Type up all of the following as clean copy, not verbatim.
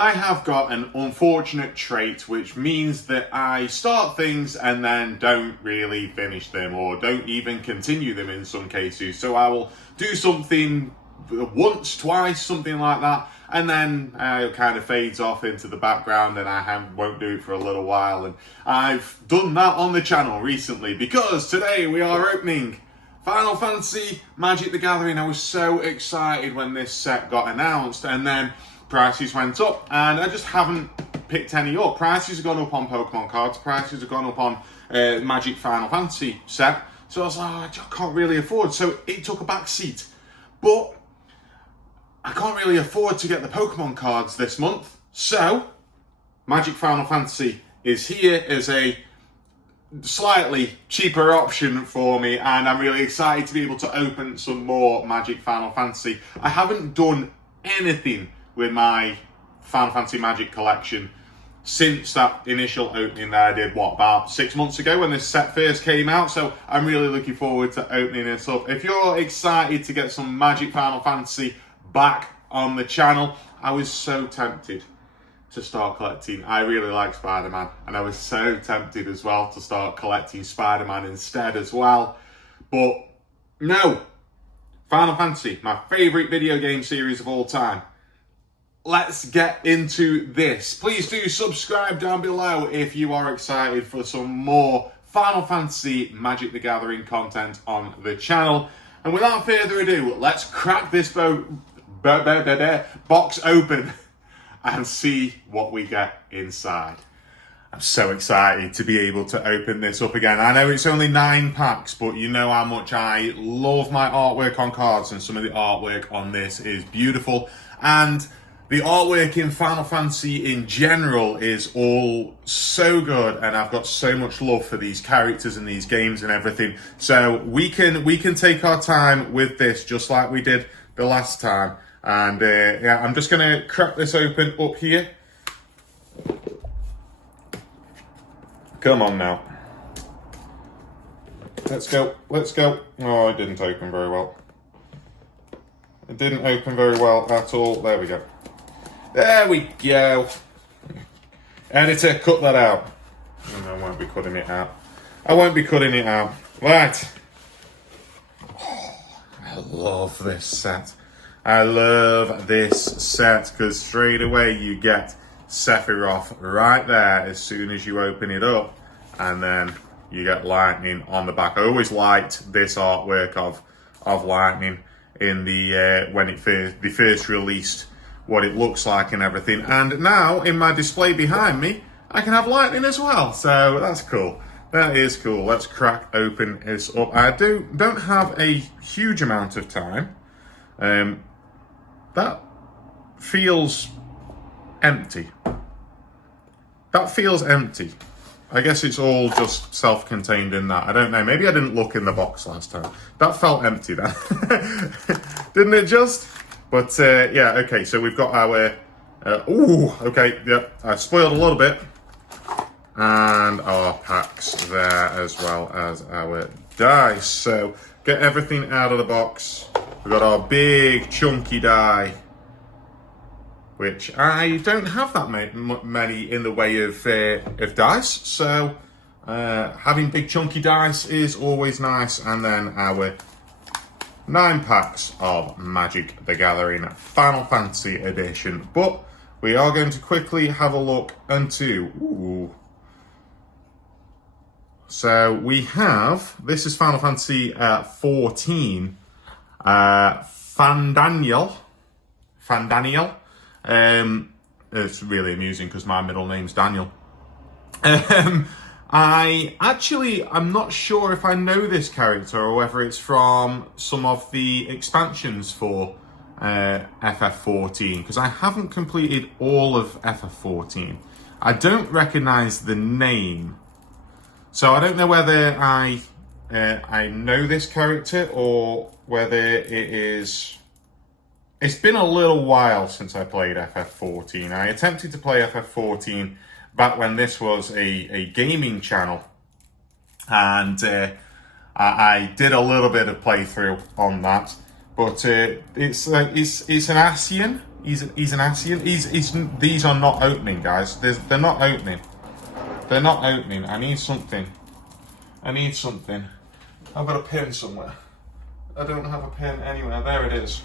I have got an unfortunate trait, which means that I start things and then don't really finish them, or don't even continue them in some cases. So I will do something once, twice, something like that, and then it kind of fades off into the background and I won't do it for a little while. And I've done that on the channel recently because today we are opening Final Fantasy Magic the Gathering. I was so excited when this set got announced, and then prices went up and I just haven't picked any up. Prices have gone up on Pokemon cards, prices have gone up on Magic Final Fantasy set. So I was like, I can't really afford. So it took a back seat. But I can't really afford to get the Pokemon cards this month. So Magic Final Fantasy is here as a slightly cheaper option for me, and I'm really excited to be able to open some more Magic Final Fantasy. I haven't done anything with my Final Fantasy Magic collection since that initial opening that I did, about 6 months ago when this set first came out. So I'm really looking forward to opening it up. If you're excited to get some Magic Final Fantasy back on the channel, I was so tempted to start collecting. I really like Spider-Man, and I was so tempted as well to start collecting Spider-Man instead as well. But no, Final Fantasy, my favourite video game series of all time. Let's get into this. Please do subscribe down below if you are excited for some more Final Fantasy Magic the Gathering content on the channel. And without further ado, let's crack this box open and see what we get inside. I'm so excited to be able to open this up again. I know it's only 9 packs, but you know how much I love my artwork on cards, and some of the artwork on this is beautiful. And the artwork in Final Fantasy in general is all so good, and I've got so much love for these characters and these games and everything. So we can take our time with this just like we did the last time. And yeah, I'm just gonna crack this open up here. Come on now. Let's go, let's go. Oh, it didn't open very well. It didn't open very well at all. There we go. There we go. Editor, cut that out. I won't be cutting it out. I won't be cutting it out. Right. Oh, I love this set. I love this set because straight away you get Sephiroth right there as soon as you open it up, and then you get Lightning on the back. I always liked this artwork of Lightning in the when they first released what it looks like and everything. And now in my display behind me, I can have Lightning as well. So that's cool. That is cool. Let's crack open this up. I don't have a huge amount of time. That feels empty. That feels empty. I guess it's all just self-contained in that. I don't know. Maybe I didn't look in the box last time. That felt empty then. Didn't it just? But yeah, okay. So we've got our... ooh, okay. Yep. I spoiled a little bit. And our packs there, as well as our dice. So get everything out of the box. We've got our big chunky die, which I don't have that many in the way of dice. So having big chunky dice is always nice. And then our 9 packs of Magic the Gathering Final Fantasy Edition. But we are going to quickly have a look into... Ooh. So we have... This is Final Fantasy 14. Fandaniel. It's really amusing because my middle name's Daniel. I'm not sure if I know this character or whether it's from some of the expansions for FF14, because I haven't completed all of FF14. I don't recognize the name, so I don't know whether I know this character or whether it is... It's been a little while since I played FF14. I attempted to play FF14 back when this was a gaming channel, and I did a little bit of playthrough on that. But it's an Asian He's an Asian. These are not opening, guys. They're not opening. They're not opening. I need something. I've got a pin somewhere. I don't have a pin anywhere. There it is.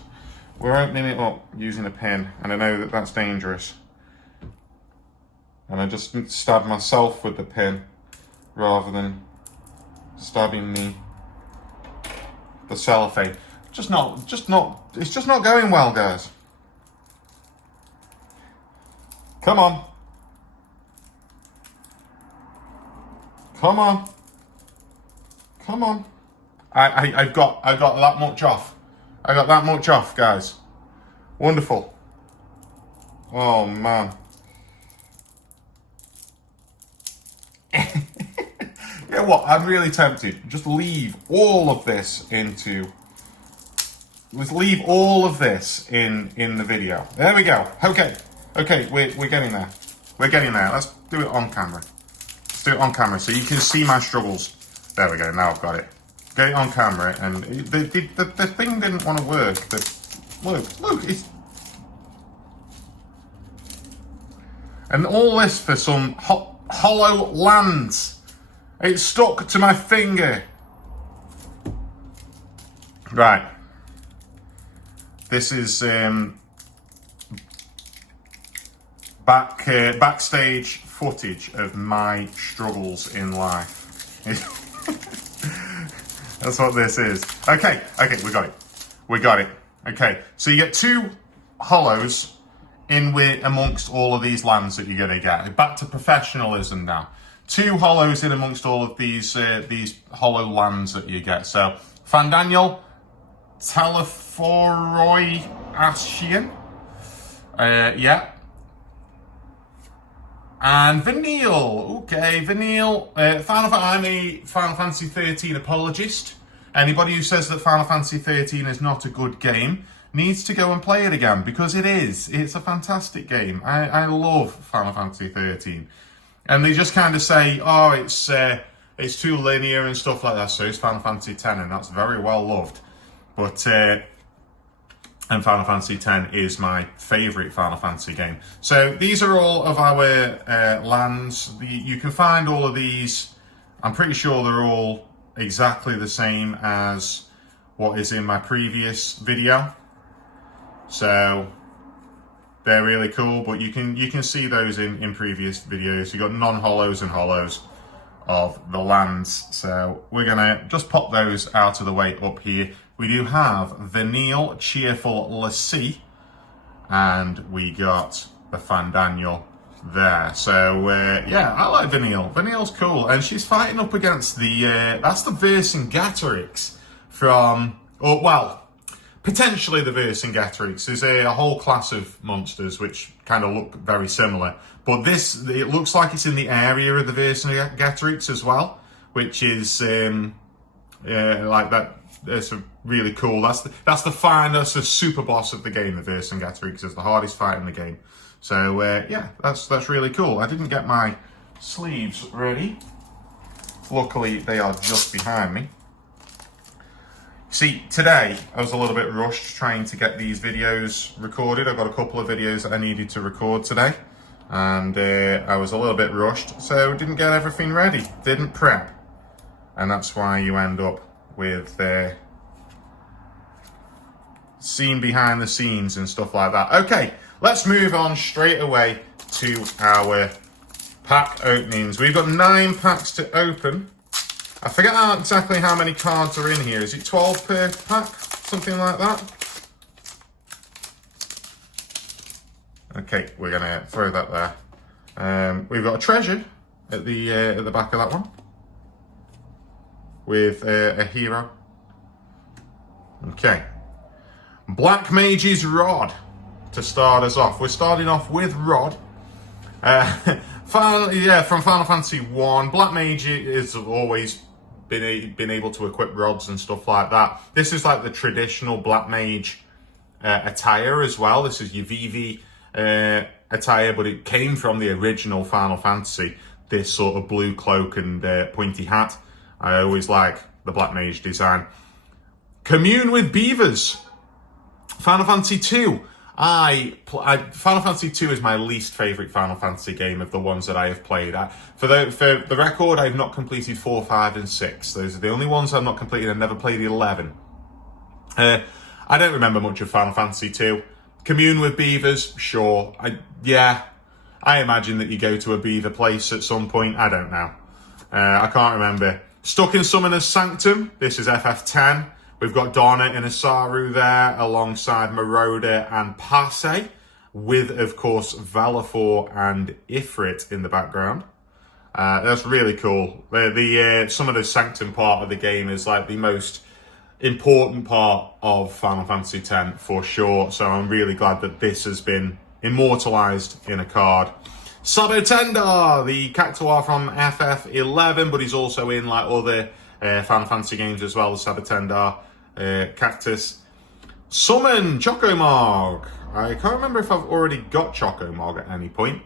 We're opening it up using a pin, and I know that that's dangerous. And I just stab myself with the pin rather than stabbing the cellophane. It's just not going well, guys. Come on. Come on. Come on. I got that much off. I got that much off, guys. Wonderful. Oh, man. You know what? I'm really tempted. Just leave all of this into... Let's leave all of this in the video. There we go. Okay, we're getting there. We're getting there. Let's do it on camera. Let's do it on camera so you can see my struggles. There we go. Now I've got it. Get it on camera, and the thing didn't want to work. Look, it's... And all this for some hollow lands. It stuck to my finger. Right. This is backstage footage of my struggles in life. That's what this is. Okay, we got it. Okay, so you get 2 hollows amongst all of these lands that you're gonna get. Back to professionalism now. 2 hollows in amongst all of these hollow lands that you get. So Fandaniel, Telephoroi Ashian, yeah. And Vanille, okay, Vanille. I'm a Final Fantasy 13 apologist. Anybody who says that Final Fantasy 13 is not a good game needs to go and play it again, because it is. It's a fantastic game. I love Final Fantasy 13. And they just kind of say, oh, it's too linear and stuff like that, so it's Final Fantasy 10, and that's very well loved. But and Final Fantasy X is my favourite Final Fantasy game. So these are all of our lands. You can find all of these. I'm pretty sure they're all exactly the same as what is in my previous video. So they're really cool, but you can see those in previous videos. You've got non-hollows and hollows of the lands. So we're gonna just pop those out of the way up here. We do have Vanille, Cheerful Lassie, and we got the Fandaniel there. So yeah, I like Vanille. Vanille's cool, and she's fighting up against that's the Vercingetorix from, or well, potentially the Vercingetorix. There's a whole class of monsters which kind of look very similar, but it looks like it's in the area of the Vercingetorix as well, which is like that. It's really cool. That's the super boss of the game. The Vercingetorix is the hardest fight in the game. So yeah, that's really cool. I didn't get my sleeves ready. Luckily, they are just behind me. See, today I was a little bit rushed trying to get these videos recorded. I've got a couple of videos that I needed to record today, and I was a little bit rushed, so didn't get everything ready, didn't prep, and that's why you end up with scene behind the scenes and stuff like that. Okay, let's move on straight away to our pack openings. We've got 9 packs to open. I forget exactly how many cards are in here. Is it 12 per pack? Something like that? Okay, we're gonna throw that there. We've got a treasure at the back of that one, with a hero. Okay. Black Mage's Rod to start us off. We're starting off with Rod. From Final Fantasy 1. Black Mage has always been able to equip rods and stuff like that. This is like the traditional Black Mage attire as well. This is your VV attire, but it came from the original Final Fantasy. This sort of blue cloak and pointy hat. I always like the Black Mage design. Commune with Beavers. Final Fantasy 2. Final Fantasy 2 is my least favourite Final Fantasy game of the ones that I have played. For the record, I've not completed 4, 5, and 6. Those are the only ones I've not completed. I've never played 11. I don't remember much of Final Fantasy 2. Commune with beavers, sure. I imagine that you go to a beaver place at some point. I don't know. I can't remember. Stuck in Summoner's Sanctum. This is FF10. We've got Donna and Asaru there, alongside Marauder and Passe, with, of course, Velafor and Ifrit in the background. That's really cool. Some of the Sanctum part of the game is like the most important part of Final Fantasy X for sure. So I'm really glad that this has been immortalized in a card. Sabotenda, the Cactuar from FF11, but he's also in like other Final Fantasy games as well, the Sabotenda Cactus. Summon Chocomog. I can't remember if I've already got Chocomog at any point.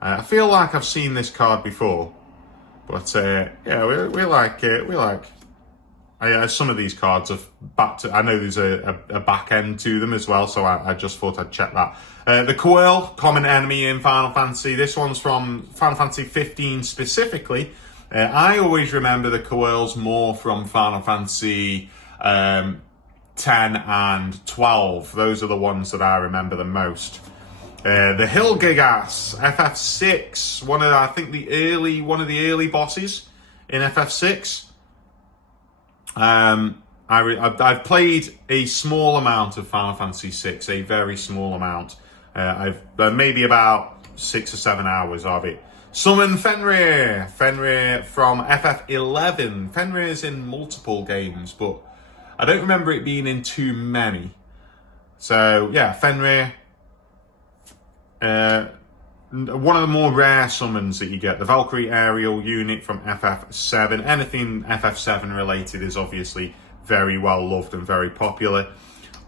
I feel like I've seen this card before, but yeah, we like it. We like. Some of these cards have I know there's a back end to them as well, so I just thought I'd check that. The Quirl, common enemy in Final Fantasy. This one's from Final Fantasy 15 specifically. I always remember the Quirls more from Final Fantasy 10 and 12. Those are the ones that I remember the most. The Hilgigas, FF6, one of the early bosses in FF6. I've played a small amount of Final Fantasy VI, a very small amount. I've maybe about 6 or 7 hours of it. Summon Fenrir. Fenrir from FF11. Fenrir is in multiple games, but I don't remember it being in too many. So yeah, Fenrir. One of the more rare summons that you get. The Valkyrie aerial unit from FF7. Anything FF7 related is obviously very well loved and very popular.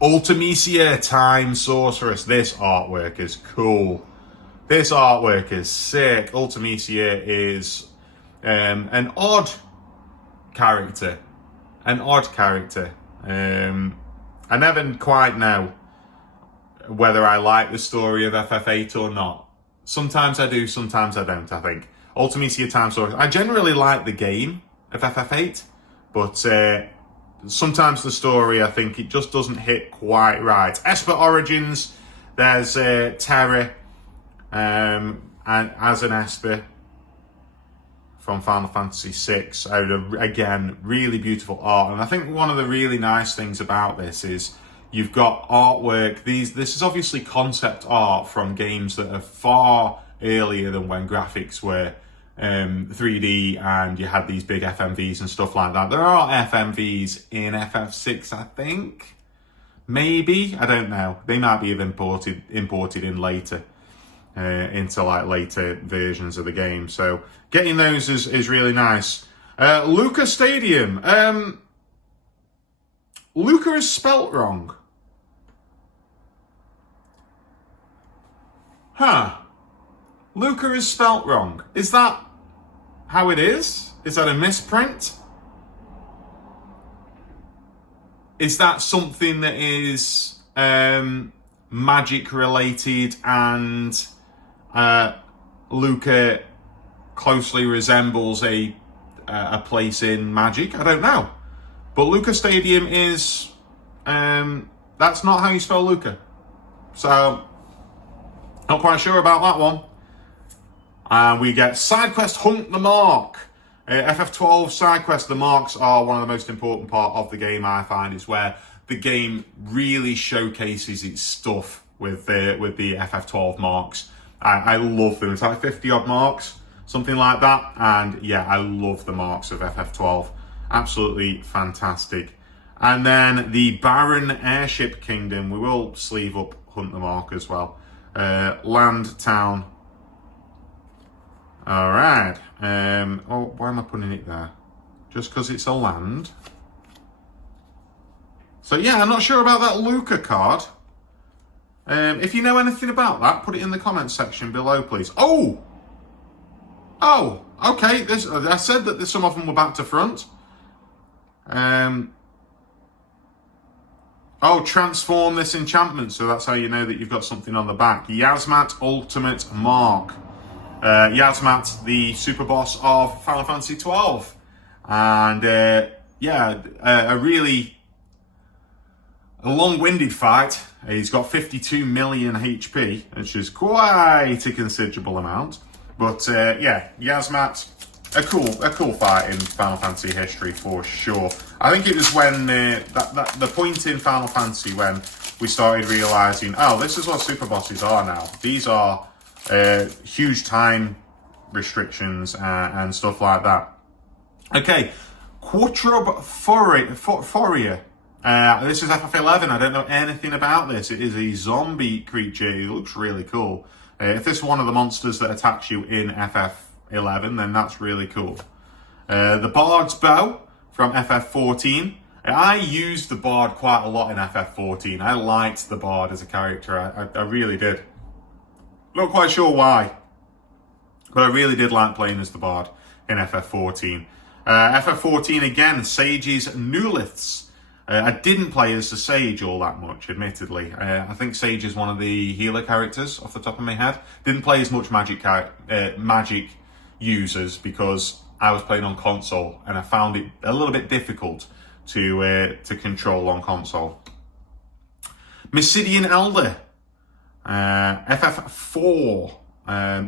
Ultimecia, Time Sorceress. This artwork is cool. This artwork is sick. Ultimecia is an odd character. I never quite know whether I like the story of FF8 or not. Sometimes I do, sometimes I don't, I think. Ultimecia Time Sorceress. I generally like the game of FF8, but sometimes the story, I think it just doesn't hit quite right. Esper Origins, there's Terra, and as an Esper from Final Fantasy VI. Again, really beautiful art. And I think one of the really nice things about this is you've got artwork. This is obviously concept art from games that are far earlier than when graphics were 3D and you had these big FMVs and stuff like that. There are FMVs in FF6, I think. Maybe, I don't know. They might be imported in later, into like later versions of the game. So getting those is really nice. Luca Stadium. Luca is spelt wrong. Luca is spelt wrong. Is that how it is? Is that a misprint? Is that something that is magic related and Luca closely resembles a place in Magic? I don't know. But Luca Stadium is that's not how you spell Luca. So not quite sure about that one. And we get side quest Hunt the Mark. FF12 side quest. The marks are one of the most important part of the game, I find. It's where the game really showcases its stuff with the FF12 marks. I love them. It's like 50 odd marks, something like that. And yeah, I love the marks of FF12. Absolutely fantastic. And then the Baron Airship Kingdom. We will sleeve up Hunt the Mark as well. Land Town. All right. Why am I putting it there? Just because it's a land. So yeah, I'm not sure about that Luca card. If you know anything about that, put it in the comments section below, please. Oh, okay. I said that some of them were back to front. Oh, transform this enchantment, so that's how you know that you've got something on the back. Yasmat Ultimate Mark. Yasmat, the super boss of Final Fantasy XII. And yeah, a really long-winded fight. He's got 52 million HP, which is quite a considerable amount. But yeah, Yasmat, a cool fight in Final Fantasy history for sure. I think it was when the point in Final Fantasy when we started realizing, oh, this is what super bosses are now. These are huge time restrictions and stuff like that. Okay, Quattrub Foria. This is FF11. I don't know anything about this. It is a zombie creature. It looks really cool. If this is one of the monsters that attacks you in FF11, then that's really cool. The Bard's Bow from FF14. I used the Bard quite a lot in FF14. I liked the Bard as a character. I really did. Not quite sure why, but I really did like playing as the Bard in FF14. FF14 again, Sage's Newliths. I didn't play as the Sage all that much, admittedly. I think Sage is one of the healer characters off the top of my head. Didn't play as much magic users because I was playing on console and I found it a little bit difficult to control on console. Mysidian Elder, FF4.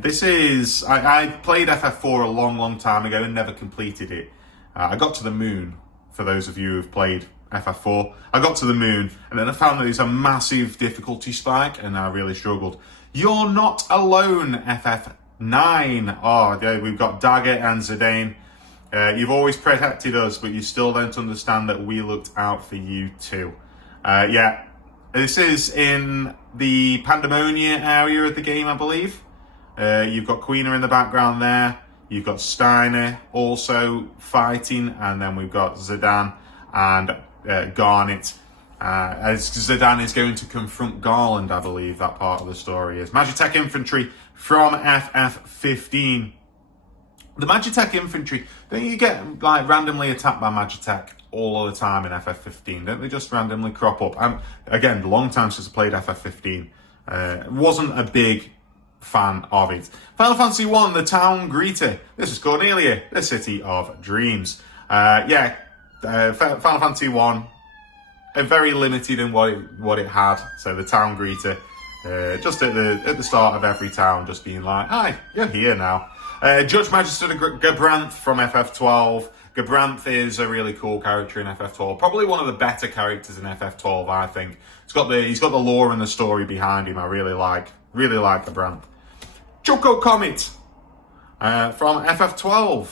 This is, I played FF4 a long time ago and never completed it. I got to the moon, for those of you who've played FF4. I got to the moon and then I found that there's a massive difficulty spike and I really struggled. You're Not Alone, FF9. Oh, yeah, we've got Dagger and Zidane. You've always protected us, but you still don't understand that we looked out for you too. Yeah, this is in the Pandemonia area of the game, I believe. You've got Queener in the background there. You've got Steiner also fighting, and then we've got Zidane and Garnet. As Zidane is going to confront Garland, I believe that part of the story is. Magitech Infantry from FF15. The Magitech Infantry, don't you get like randomly attacked by Magitech all the time in FF15? Don't they just randomly crop up? Again, a long time since I played FF15. Wasn't a big fan of it. Final Fantasy 1, the Town Greeter. This is Cornelia, the City of Dreams. Final Fantasy 1, very limited in what it had. So the Town Greeter, just at the start of every town, just being like, hi, you're here now. Judge Magister Gabranth from FF12. Gabranth is a really cool character in FF12. Probably one of the better characters in FF12, I think. He's got the lore and the story behind him. I really like Gabranth. Choco Comet from FF12.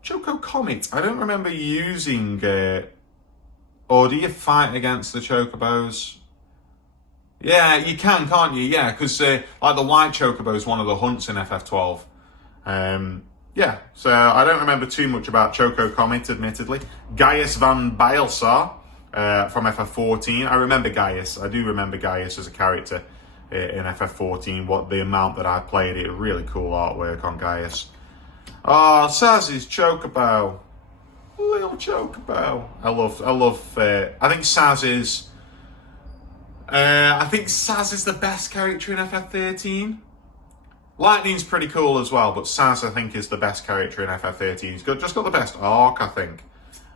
Choco Comet. I don't remember using. Or do you fight against the Chocobos? Yeah, you can, can't you? Yeah, because like the white Chocobo is one of the hunts in FF12. Yeah, so I don't remember too much about Choco Comet, admittedly. Gaius van Bielsar from FF14. I remember Gaius. I do remember Gaius as a character in FF14. What the amount that I played it, really cool artwork on Gaius. Oh, Saz's Chocobo. Little Chocobo. I love. I think Saz is. I think Saz is the best character in FF13. Lightning's pretty cool as well, but Saz I think is the best character in FF13. He's just got the best arc, I think.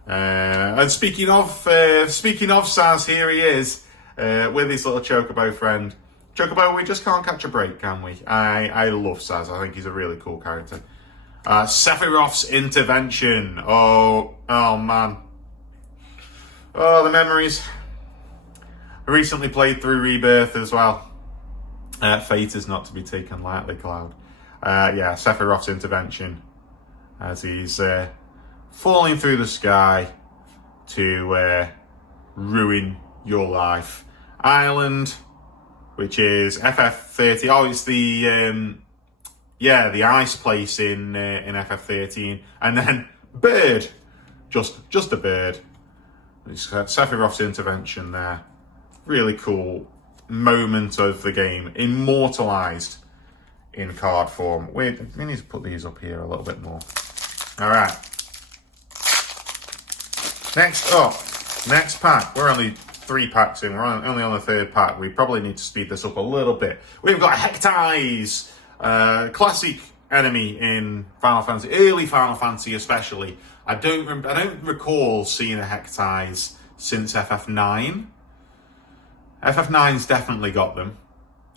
And speaking of Saz, here he is with his little Chocobo friend. Chocobo, we just can't catch a break, can we? I love Saz. I think he's a really cool character. Sephiroth's Intervention. Oh man. Oh, the memories. I recently played through Rebirth as well. Fate is not to be taken lightly, Cloud. Yeah, Sephiroth's Intervention. As he's falling through the sky to ruin your life. Island, which is FF30. Oh, it's the the ice place in FF13, and then bird, just a bird. It's got Sephiroth's Intervention there. Really cool moment of the game, immortalized in card form. Wait, we need to put these up here a little bit more. All right. Next up, Next pack. We're only 3 packs in. We're only on the 3rd pack. We probably need to speed this up a little bit. We've got Hectize, classic enemy in Final Fantasy, early Final Fantasy especially. I don't recall seeing a Hectize since FF9. FF9's definitely got them.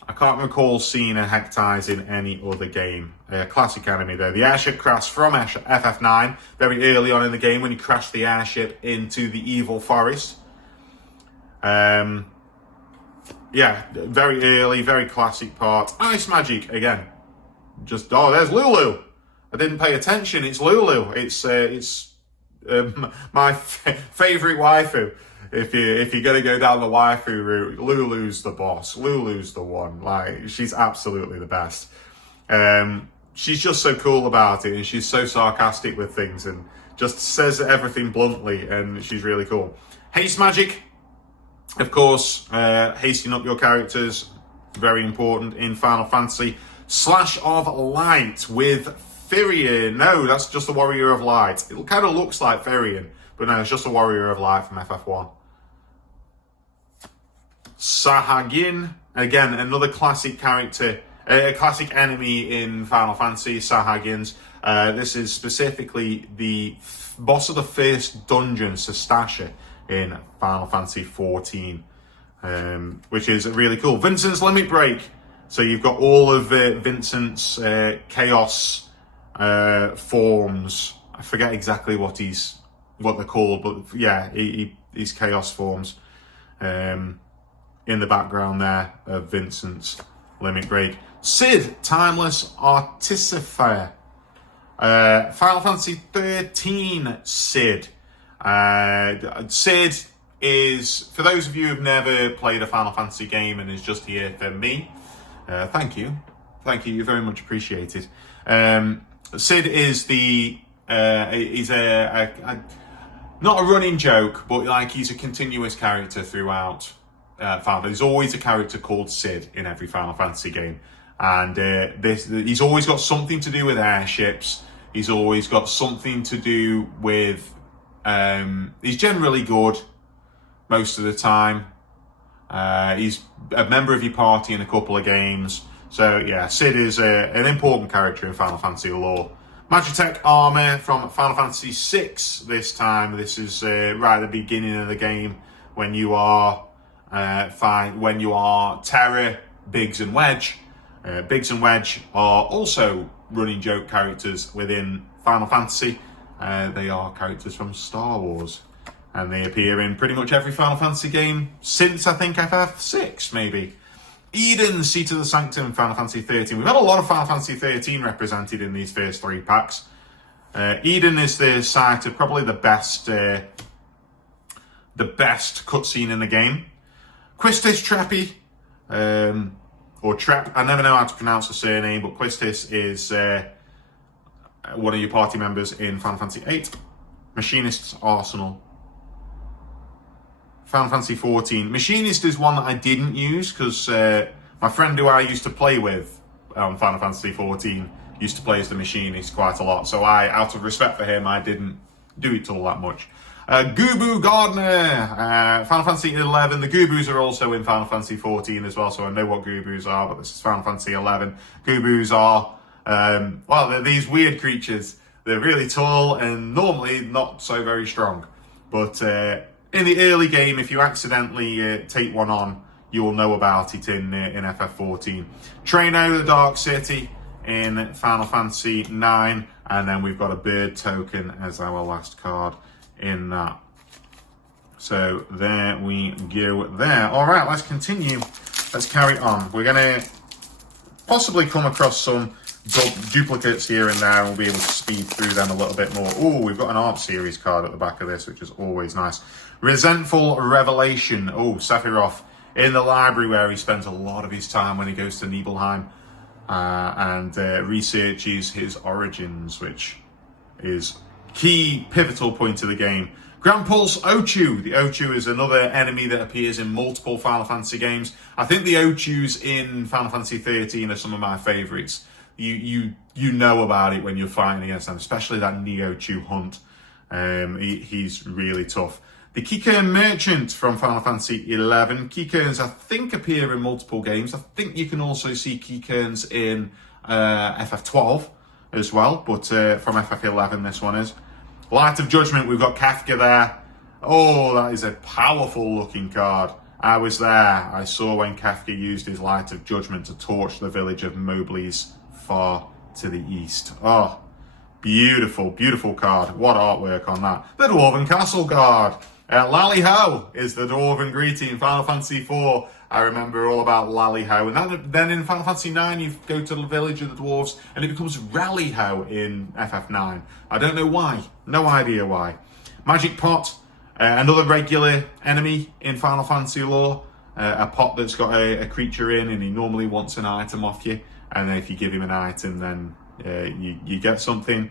I can't recall seeing a Hectize in any other game. A classic enemy there. The airship crash from FF9, very early on in the game when you crash the airship into the evil forest. Yeah, very early, very classic part. Ice magic, again. Just, oh, there's Lulu. I didn't pay attention. It's Lulu. It's my favourite waifu. If you're gonna go down the waifu route, Lulu's the boss. Lulu's the one. Like, she's absolutely the best. She's just so cool about it, and she's so sarcastic with things, and just says everything bluntly, and she's really cool. Haste magic, of course, hasting up your characters, very important in Final Fantasy. Slash of Light with Firion. No, that's just a Warrior of Light. It kind of looks like Firion, but no, it's just a Warrior of Light from FF1. Sahagin, again, another classic character, a classic enemy in Final Fantasy, Sahagins. This is specifically the boss of the first dungeon, Sastasha, in Final Fantasy 14, which is really cool. Vincent's Limit Break. So you've got all of Vincent's chaos forms. I forget exactly what they're called, but yeah, he's chaos forms. In the background there of Vincent's Limit Break. Cid, Timeless Artificer. Final Fantasy 13 Cid. Cid is, for those of you who've never played a Final Fantasy game and is just here for me, thank you. Thank you, you're very much appreciated. Cid is he's not a running joke, but like he's a continuous character throughout Final. There's always a character called Cid in every Final Fantasy game, and he's always got something to do with airships. He's always got something to do with. He's generally good most of the time. He's a member of your party in a couple of games. So yeah, Cid is an important character in Final Fantasy lore. Magitech armor from Final Fantasy VI this time. This is right at the beginning of the game when you are Terra, Biggs and Wedge. Biggs and Wedge are also running joke characters within Final Fantasy. They are characters from Star Wars, and they appear in pretty much every Final Fantasy game since, I think, FF6, maybe. Eden, Seat of the Sanctum, Final Fantasy 13. We've had a lot of Final Fantasy 13 represented in these first 3 packs. Eden is the site of probably the best cutscene in the game. Quistis Trappy, or Trap, I never know how to pronounce the surname, but Quistis is one of your party members in Final Fantasy VIII. Machinist's Arsenal. Final Fantasy 14. Machinist is one that I didn't use because my friend who I used to play with on Final Fantasy 14 used to play as the Machinist quite a lot. So out of respect for him, I didn't do it all that much. Gubu Gardener, Final Fantasy 11. The Gubus are also in Final Fantasy 14 as well, so I know what Gubus are, but this is Final Fantasy 11. Gubus are, they're these weird creatures. They're really tall and normally not so very strong. But in the early game, if you accidentally take one on, you will know about it in FF14. Traino, the Dark City in Final Fantasy 9. And then we've got a bird token as our last card in that. So there we go there. All right, let's continue. Let's carry on. We're going to possibly come across some duplicates here and there, and we'll be able to speed through them a little bit more. Oh, we've got an Art Series card at the back of this, which is always nice. Resentful Revelation. Oh, Sephiroth in the library where he spends a lot of his time when he goes to Nibelheim and researches his origins, which is key pivotal point of the game. Grand Pulse Ochu. The Ochu is another enemy that appears in multiple Final Fantasy games. I think the Ochus in Final Fantasy 13 are some of my favourites. You know about it when you're fighting against them, especially that Neo-Chu Hunt. He's really tough. The Keycurn Merchant from Final Fantasy XI. Keycurns, I think, appear in multiple games. I think you can also see Keycurns in FF12 as well, but from FF11 this one is. Light of Judgment, we've got Kafka there. Oh, that is a powerful looking card. I was there. I saw when Kafka used his Light of Judgment to torch the village of Mobley's far to the east. Oh, beautiful, beautiful card. What artwork on that. The Dwarven Castle card. Lally Ho is the Dwarven greeting in Final Fantasy IV. I remember all about Lally Ho. And then in Final Fantasy IX, you go to the village of the dwarves, and it becomes Rally Ho in FF9. I don't know why. No idea why. Magic Pot, another regular enemy in Final Fantasy lore. A pot that's got a creature in, and he normally wants an item off you. And then if you give him an item, then you get something.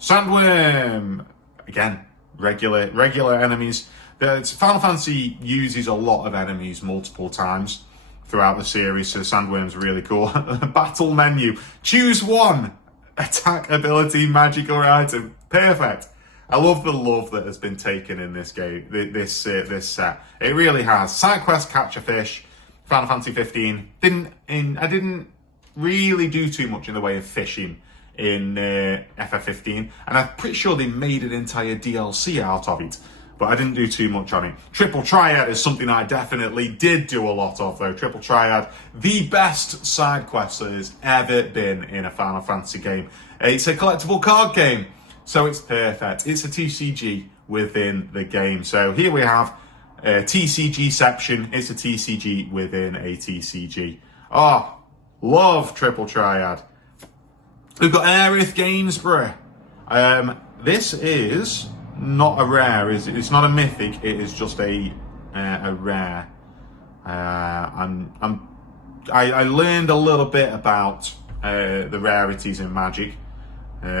Sandworm, again, regular enemies. Final Fantasy uses a lot of enemies multiple times throughout the series, so Sandworm's really cool. Battle menu. Choose one. Attack, ability, magic, or item. Perfect. I love the love that has been taken in this game, this set. It really has. Side quest, catch a fish. Final Fantasy 15. I didn't really do too much in the way of fishing in FF15, and I'm pretty sure they made an entire DLC out of it, but I didn't do too much on it. Triple Triad is something I definitely did do a lot of, though. Triple Triad, the best side quest that has ever been in a Final Fantasy game. It's a collectible card game, so it's perfect. It's a TCG within the game. So here we have TCGception. It's a TCG within a TCG. Oh, love Triple Triad. We've got Aerith Gainsborough. This is not a rare. It's not a mythic. It is just a rare. I learned a little bit about the rarities in Magic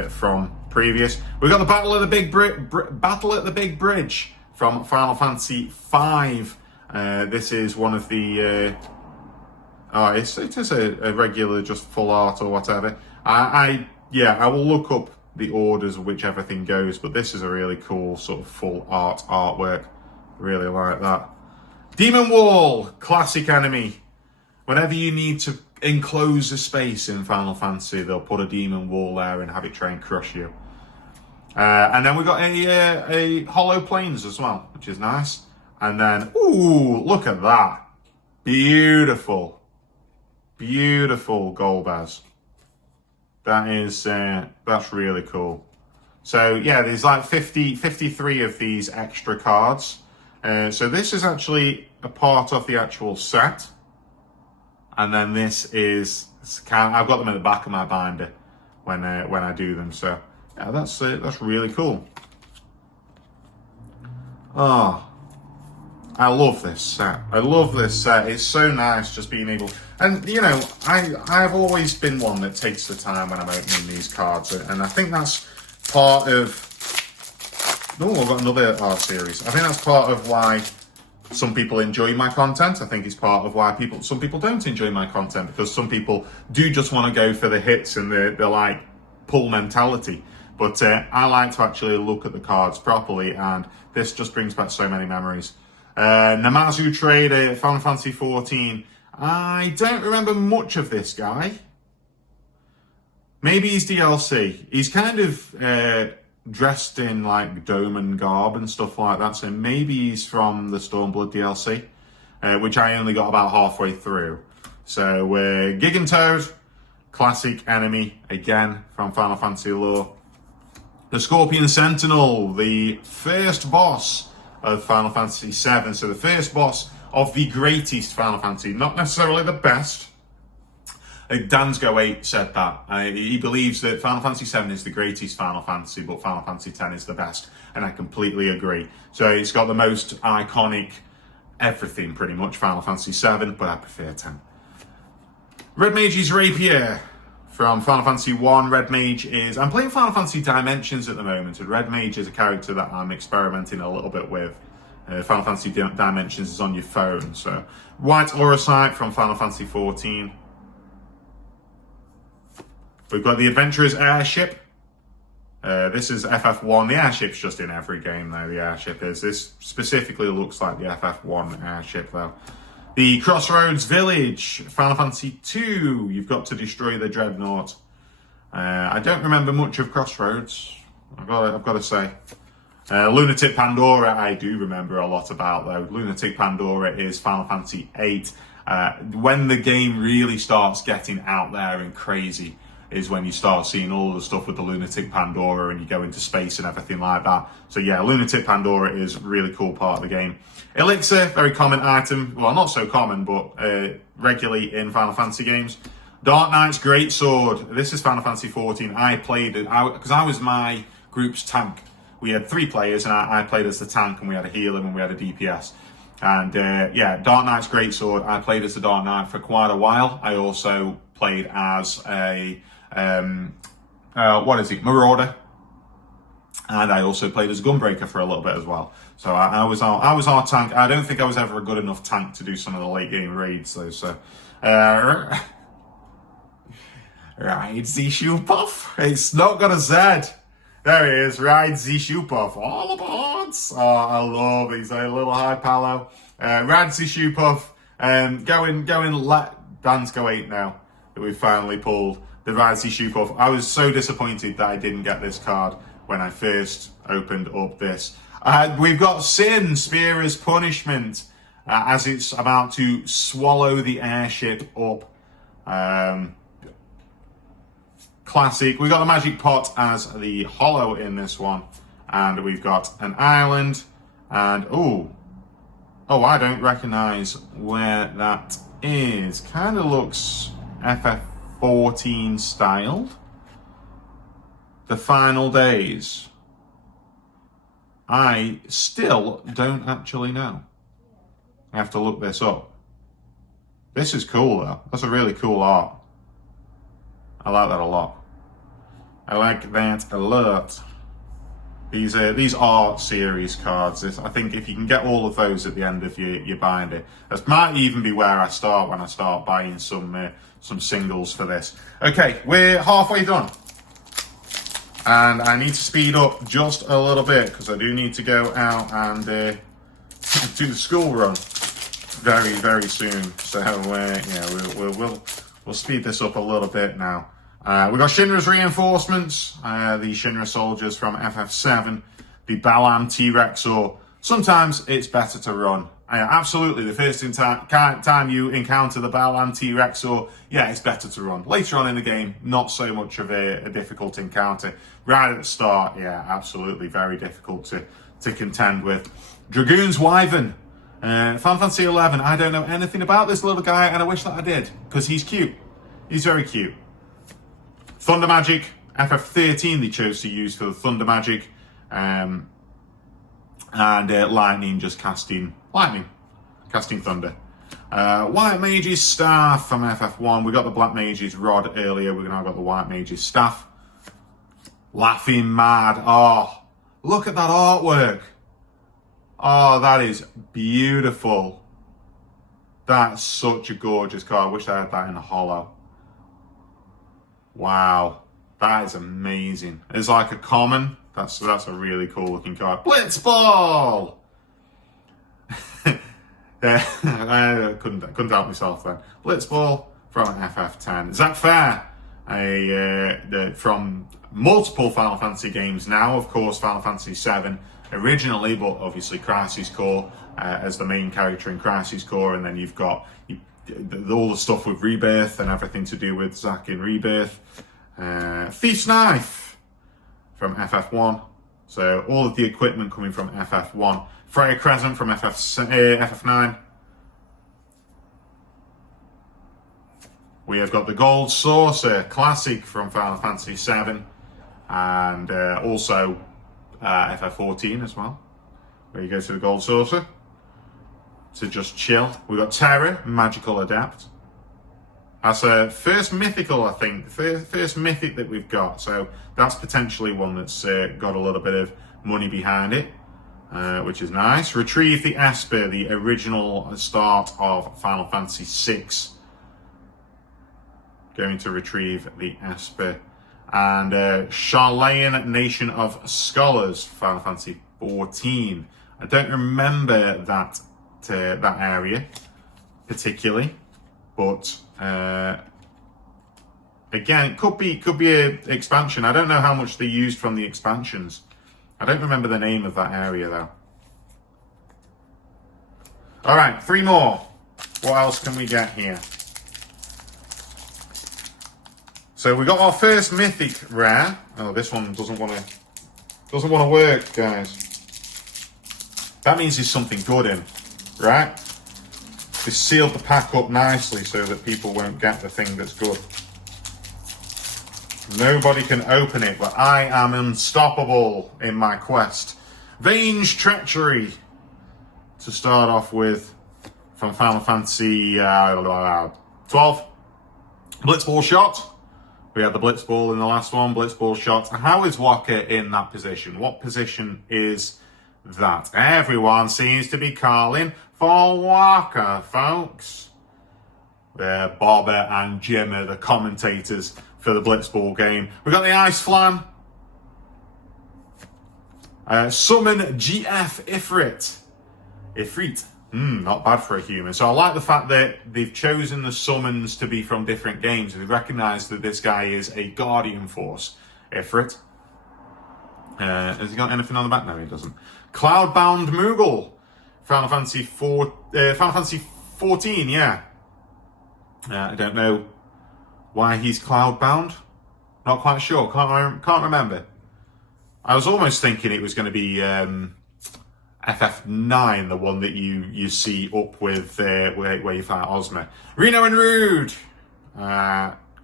from previous. We've got the Battle at the Big Bridge from Final Fantasy V. This is one of the. It is a regular, just full art or whatever. I will look up the orders of which everything goes, but this is a really cool sort of full artwork. Really like that. Demon Wall, classic enemy. Whenever you need to enclose a space in Final Fantasy, they'll put a demon wall there and have it try and crush you. And then we've got a Hollow Plains as well, which is nice. And then, ooh, look at that. Beautiful. Beautiful Golbez. That's really cool. So yeah, there's like 53 of these extra cards. So this is actually a part of the actual set. And then this is, I've got them in the back of my binder when I do them. So yeah, that's really cool. Oh, I love this set. It's so nice just being able, and you know, I've always been one that takes the time when I'm opening these cards, and I think that's part of. Oh, I've got another art series. I think that's part of why some people enjoy my content. I think it's part of why some people don't enjoy my content, because some people do just want to go for the hits and the like pull mentality. But I like to actually look at the cards properly, and this just brings back so many memories. Namazu Trader, Final Fantasy 14. I don't remember much of this guy. Maybe he's DLC. He's kind of dressed in like Doman garb and stuff like that, so maybe he's from the Stormblood DLC, which I only got about halfway through. So Gigantoad, classic enemy, again from Final Fantasy lore. The Scorpion Sentinel, the first boss of Final Fantasy VII, so the first boss of the greatest Final Fantasy, not necessarily the best. Dansgo8 said that. He believes that Final Fantasy VII is the greatest Final Fantasy, but Final Fantasy X is the best, and I completely agree. So it's got the most iconic everything, pretty much, Final Fantasy VII, but I prefer 10. Red Mage's Rapier from Final Fantasy 1. Red Mage is... I'm playing Final Fantasy Dimensions at the moment, and Red Mage is a character that I'm experimenting a little bit with. Final Fantasy Dimensions is on your phone, so... White Auracite from Final Fantasy 14. We've got the Adventurer's Airship This is FF1. The airship's just in every game, though, the airship is. This specifically looks like the FF1 airship, though. The Crossroads Village, Final Fantasy II. You've got to destroy the Dreadnought. I don't remember much of Crossroads, I've got to say. Lunatic Pandora, I do remember a lot about, though. Lunatic Pandora is Final Fantasy VIII. When the game really starts getting out there and crazy is when you start seeing all the stuff with the Lunatic Pandora and you go into space and everything like that. So yeah, Lunatic Pandora is a really cool part of the game. Elixir, very common item. Well, not so common, but regularly in Final Fantasy games. Dark Knight's Greatsword. This is Final Fantasy XIV. I played it because I was my group's tank. We had 3 players and I played as the tank, and we had a healer and we had a DPS. And yeah, Dark Knight's Greatsword. I played as the Dark Knight for quite a while. I also played as a Marauder, and I also played as Gunbreaker for a little bit as well. So I was our tank. I don't think I was ever a good enough tank to do some of the late game raids though. So Ride the Shoe Puff. It's not got a Z. There he is, Ride the Shoe Puff. All aboard! Oh, I love these little high palo. Ride the Shoe Puff. Let Dan's go 8 now that we've finally pulled the Ride the Shoe Puff. I was so disappointed that I didn't get this card when I first opened up this. We've got Sin, Spearer's Punishment, as it's about to swallow the airship up. Classic. We've got the Magic Pot as the hollow in this one. And we've got an island. And, oh, I don't recognize where that is. Kind of looks FF14 styled. The Final Days. I still don't actually know. I have to look this up. This is cool, though. That's a really cool art. I like that a lot. I like that a lot. These art series cards, I think if you can get all of those at the end of your binder, that might even be where I start when I start buying some singles for this. Okay, we're halfway done. And I need to speed up just a little bit because I do need to go out and do the school run very, very soon. So yeah, we'll speed this up a little bit now. We've got Shinra's reinforcements, the Shinra soldiers from FF7, the Balam T-Rex, or sometimes it's better to run. Absolutely, the first time you encounter the Balam T-Rex, or yeah, it's better to run. Later on in the game, not so much of a difficult encounter. Right at the start, yeah, absolutely, very difficult to contend with. Dragoon's Wyvern, Final Fantasy 11. I don't know anything about this little guy, and I wish that I did, because he's cute. He's very cute. Thunder Magic, FF13 they chose to use for the Thunder Magic, and Lightning just casting Thunder. White Mage's Staff from FF1. We got the Black Mage's Rod earlier. We've now got the White Mage's Staff. Laughing Mad. Oh, look at that artwork. Oh, that is beautiful. That's such a gorgeous card. I wish I had that in a holo. Wow, that is amazing. It's like a common. That's a really cool looking card. Blitzball! I couldn't help myself then. Blitzball from FF10. Zack Fair, from multiple Final Fantasy games now. Of course, Final Fantasy VII originally, but obviously Crisis Core as the main character in Crisis Core, and then you've got all the stuff with Rebirth and everything to do with Zack in Rebirth. Thief's Knife from FF1. So all of the equipment coming from FF1. Freya Crescent from FF9. We have got the Gold Saucer Classic from Final Fantasy VII. And also FF14 as well, where you go to the Gold Saucer to just chill. We've got Terra, Magical Adept. That's a first mythical, I think. First mythic that we've got. So that's potentially one that's got a little bit of money behind it, which is nice. Retrieve the Esper, the original start of Final Fantasy VI. Going to retrieve the Esper. and Charlayan Nation of Scholars, Final Fantasy 14. I don't remember that area particularly, but again, it could be an expansion. I don't know how much they used from the expansions. I don't remember the name of that area though. All right, 3 more. What else can we get here? So we got our first mythic rare. Oh, this one doesn't want to work, guys. That means there's something good in, right? They sealed the pack up nicely so that people won't get the thing that's good. Nobody can open it, but I am unstoppable in my quest. Vange Treachery to start off with from Final Fantasy 12. Blitzball Shot. We had the Blitzball in the last one, Blitzball Shot. How is Waka in that position? What position is that? Everyone seems to be calling for Waka, folks. Bob and Jim are the commentators for the Blitzball game. We've got the Ice Flam. Summon GF Ifrit. Not bad for a human. So I like the fact that they've chosen the summons to be from different games. They recognise that this guy is a Guardian Force. Ifrit. Has he got anything on the back? No, he doesn't. Cloudbound Moogle. Final Fantasy 14, yeah. I don't know why he's cloudbound. Not quite sure. Can't remember. I was almost thinking it was going to be FF9, the one that you see up with where you fight Ozma. Reno and Rude.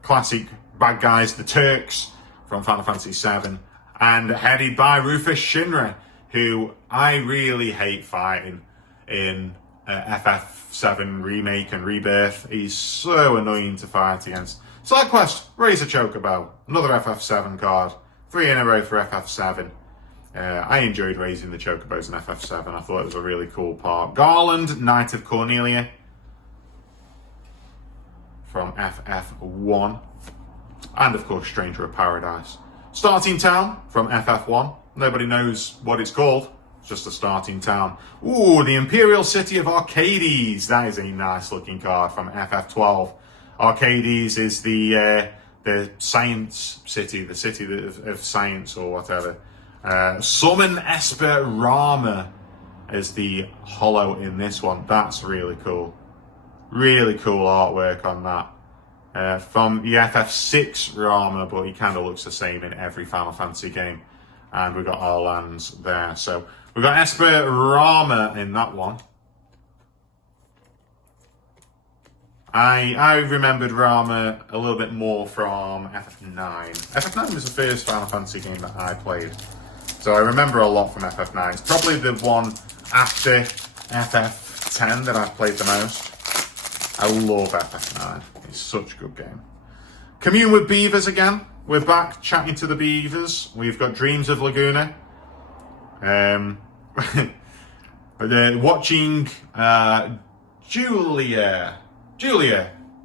Classic bad guys, the Turks from Final Fantasy 7. And headed by Rufus Shinra, who I really hate fighting in FF7 Remake and Rebirth. He's so annoying to fight against. Side quest, raise a Chocobo. Another FF7 card. 3 in a row for FF7. I enjoyed raising the Chocobos in FF7. I thought it was a really cool part. Garland, Knight of Cornelia. From FF1. And of course, Stranger of Paradise. Starting Town from FF1. Nobody knows what it's called. It's just a starting town. Ooh, the Imperial City of Arcades. That is a nice looking card from FF12. Arcades is the science city, the city of science or whatever. Summon Esper Rama is the holo in this one. That's really cool. Really cool artwork on that. From the FF6 Rama, but he kind of looks the same in every Final Fantasy game. And we've got our lands there. So we've got Esper Rama in that one. I remembered Rama a little bit more from FF9. FF9 was the first Final Fantasy game that I played. So I remember a lot from FF9. It's probably the one after FF10 that I've played the most. I love FF9. It's such a good game. Commune with Beavers again. We're back chatting to the Beavers. We've got Dreams of Laguna. Watching Julia,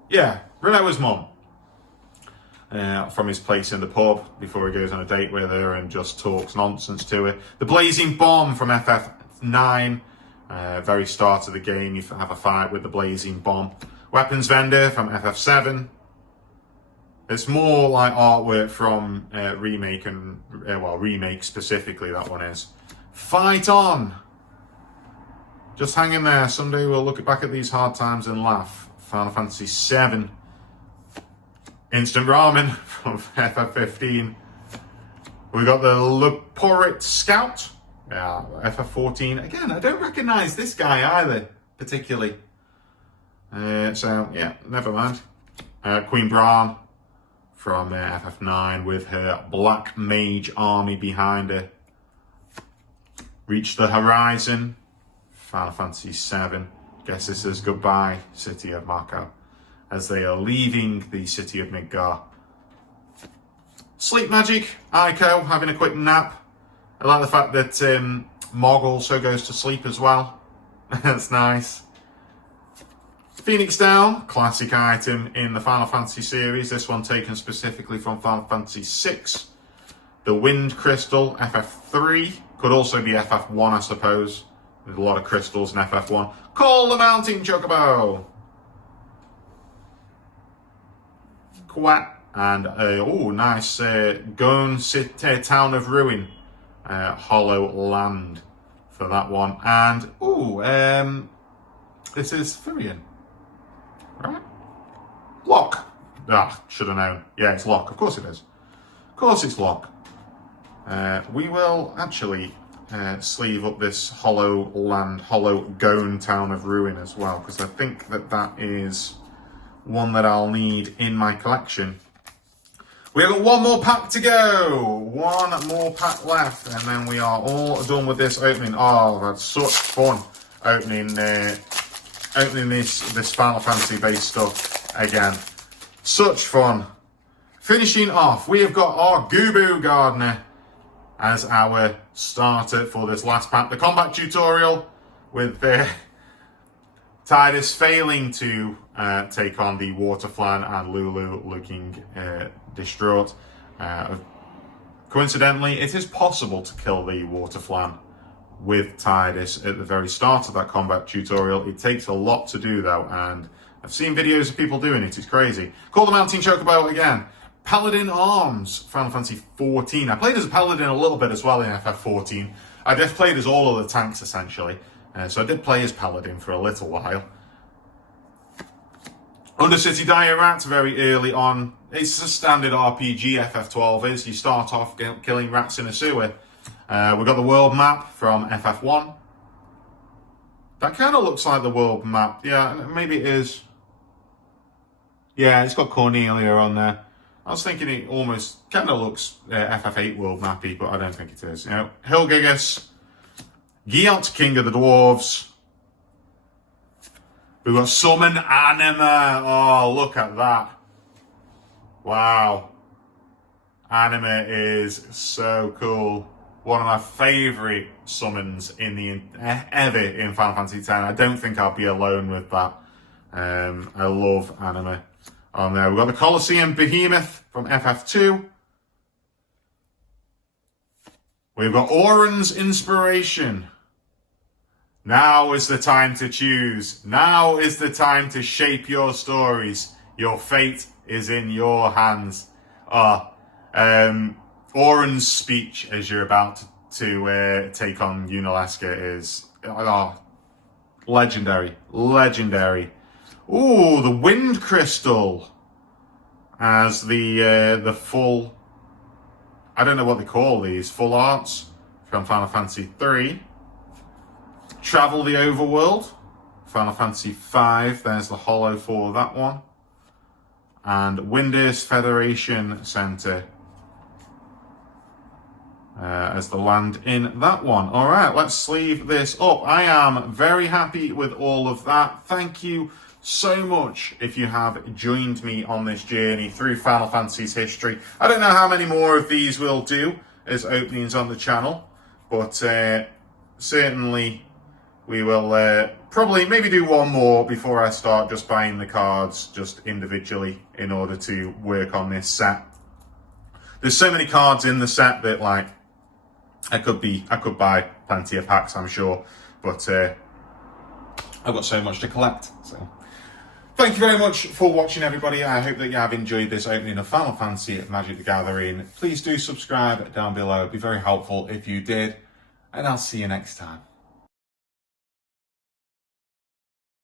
yeah, Renault's mum. From his place in the pub before he goes on a date with her and just talks nonsense to her. The Blazing Bomb from FF9. Very start of the game, you have a fight with the Blazing Bomb. Weapons Vendor from FF7. It's more like artwork from Remake and, Remake specifically, that one is. Fight On! Just hang in there, someday we'll look back at these hard times and laugh. Final Fantasy 7. Instant Ramen from FF15. We got the Leporit Scout. Yeah, FF14. Again, I don't recognise this guy either, particularly. So, yeah, never mind. Queen Bran from FF9 with her Black Mage army behind her. Reach the Horizon. Final Fantasy 7. Guess this is Goodbye, City of Mako, as they are leaving the city of Midgar. Sleep Magic, Aiko having a quick nap. I like the fact that Mog also goes to sleep as well. That's nice. Phoenix Down, classic item in the Final Fantasy series. This one taken specifically from Final Fantasy VI. The Wind Crystal, FF3. Could also be FF1, I suppose. There's a lot of crystals in FF1. Call the Mountain Chocobo. Quack. And nice Gone City Town of Ruin. Hollow Land for that one. And, this is Furion. Right? Lock. Should have known. Yeah, it's Lock. Of course it is. Of course it's Lock. We will actually sleeve up this Hollow Land, Hollow Gone Town of Ruin as well, because I think that is one that I'll need in my collection. We have got one more pack to go. One more pack left, and then we are all done with this opening. Oh, I've had such fun opening this Final Fantasy based stuff again. Such fun. Finishing off, we have got our Gubu Gardener as our starter for this last pack. The combat tutorial with Tidus failing to take on the Waterflan and Lulu looking distraught. Coincidentally, it is possible to kill the Waterflan with Tidus at the very start of that combat tutorial. It takes a lot to do though, and I've seen videos of people doing it. It's crazy. Call the Mountain Chocobo again. Paladin Arms, Final Fantasy 14. I played as a Paladin a little bit as well in FF14. I just played as all of the tanks essentially. So I did play as Paladin for a little while. Undercity Dire Rat very early on. It's a standard RPG, FF12 is. You start off killing rats in a sewer. We've got the world map from FF1. That kind of looks like the world map. Yeah, maybe it is. Yeah, it's got Cornelia on there. I was thinking it almost kind of looks FF8 world mappy, but I don't think it is. You know, Hilgigas, Giot, King of the Dwarves. We've got Summon Anima. Oh, look at that. Wow. Anima is so cool. One of my favourite summons ever in Final Fantasy X. I don't think I'll be alone with that. I love Anima. On there, we've got the Colosseum Behemoth from FF2. We've got Auron's Inspiration. Now is the time to choose. Now is the time to shape your stories. Your fate is in your hands. Auron's speech as you're about to take on Unalaska is legendary. Legendary. Ooh, the Wind Crystal as the full, I don't know what they call these, full arts from Final Fantasy 3. Travel the Overworld, Final Fantasy 5, there's the holo for that one. And Windurst Federation Center as the land in that one. All right, let's sleeve this up. I am very happy with all of that. Thank you so much if you have joined me on this journey through Final Fantasy's history. I don't know how many more of these we'll do as openings on the channel, but certainly we will probably maybe do one more before I start just buying the cards just individually in order to work on this set. There's so many cards in the set that like I could buy plenty of packs, I'm sure, but I've got so much to collect. So thank you very much for watching, everybody. I hope that you have enjoyed this opening of Final Fantasy Magic the Gathering. Please do subscribe down below. It'd be very helpful if you did, and I'll see you next time.